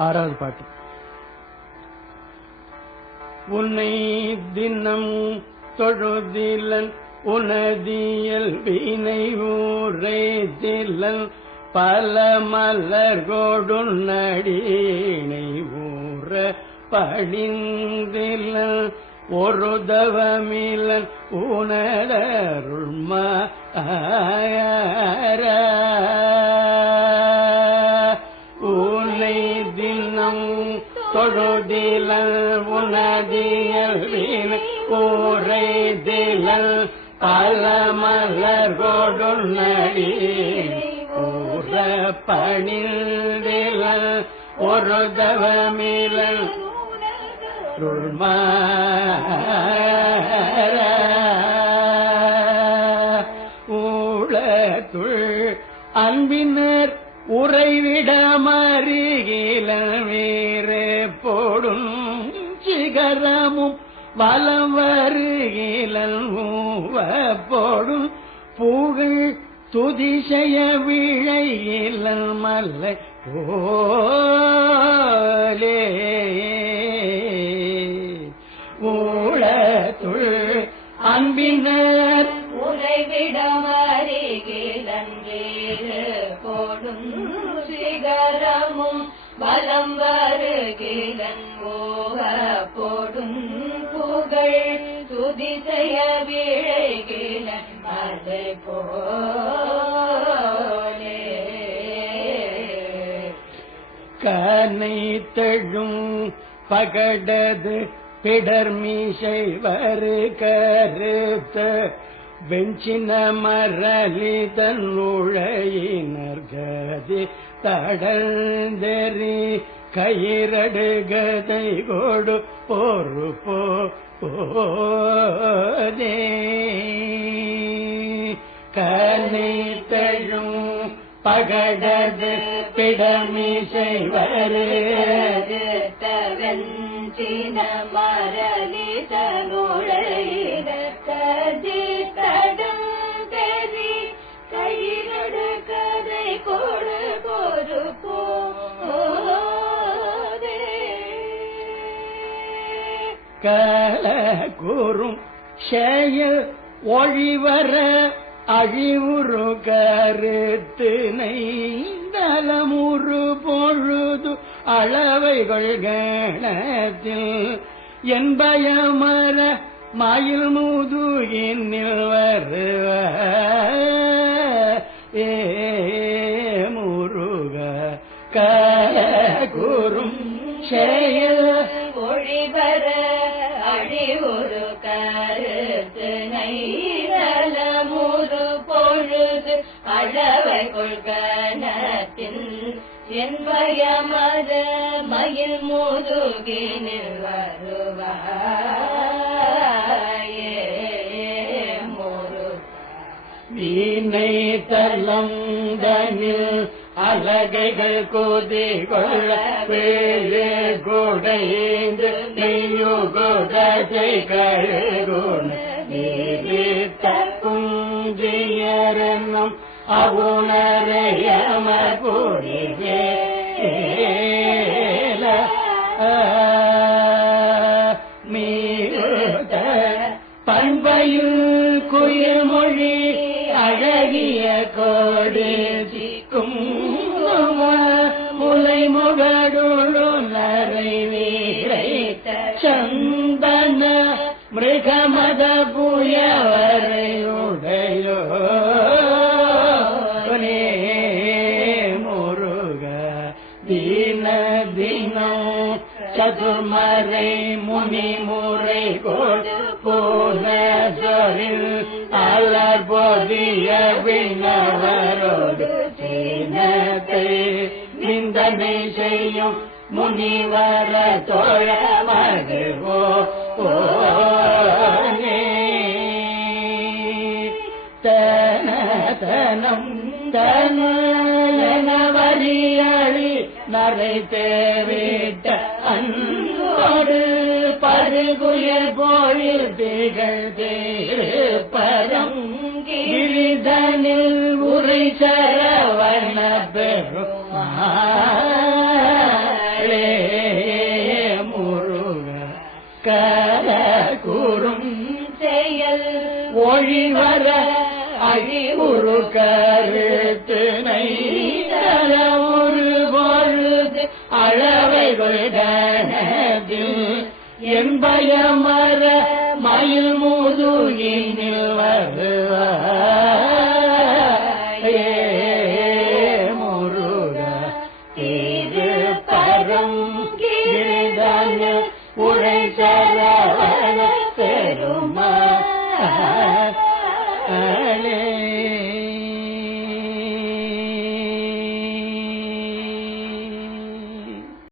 ஆறாவது பாட்டு. உன்னை தினம் தொழுதிலன் உனதியல் வினை ஊரை தில்லன் பல மலர் கொடுநடீனை ஊற படிந்திலன் ஒரு தவமிலன் உனதருள்மா உன்னை தினம் தொழுதிலன் உனதியல் வினை ஊரை தில்லன் பல மலர் கொடுநடீனை ஊற படிந்திலன் ஒரு தவமிலன் ஊழத்துள் அன்பினர் உறைவிட மருகில வேறு போடும் சிகரமும் வலம் வருகிலன் ஊவ போடும் புகழ் துதிசய விழையிலன் மல்லை போலே ஊழத்துள் அன்பினர் உறைவிடமருகிலன்றேறு போடும் சிகரமும் பலம் வருகிலன் ஓவ போடும் புகழ் துதிசய விழைகிலன் மலை போலே கனை தழும் பகடது பிடர்மீசை வரு கருத்த வெஞ்சின மரளி தன்னுழையினர் கதி தடந்தெறி கயிரடு கதை கொடு பொறு போதே கனை தழும் பகடது பிடமிசை வருத்தவெஞ்சின மரளி தன்னுழையினர் கதி தடந்தெறி கயிரடு கதை கொடு பொறு போதே கல கூறும் செயல் ஒழிவர அழிவுறு கருத்தினை நலமுறு பொழுது அளவைகள் கணத்தில் என்பயமர மயில் முதுகினில் வருவ முருக கல கூறும் செயல் ஒழிவர அழிவுறு கருத்தினை நலமுறு பொழுது அளவை கொள்கணத்தின் என்பயமர மயில் முதுகினில் வருவாயே முருக வீணை தலந்தனில் அலகைகள் கோதி கொள்ள பேழு குடைந்து நெய்யுகுடை கழுகுண நீரித்த குஞ்சியரனும் அவுணரையம புரிவே மீத பண்பையில் குயில் மொழி அழகிய கோடி சிக்கும் முலை முகடுழு நரை வீரை சந்தன மிருகமத புயவரையுடையோ முருக தீன தினம் சதுர்மறை முனி முறை கொடு போன சொரில் அலர் போதிய விண்ணவரோடு சீனத்தை நிந்தனை செய்யும் முனிவர தோழ மதுவோ தனம் தனவரியழி நரை தேவிட்ட அன்போடு பருகுயர் போயில் திகழ் தேப்பரம் கிரிதனில் உரை சரவண பெருமாளே வர அழிவுறு கருத்தினை ஒரு பொழுது அளவை கொண்டதில் என் பயமர மயில் முதுகினில் வருவாயே முருகா திரு பரம் கிரிதன உரைத்த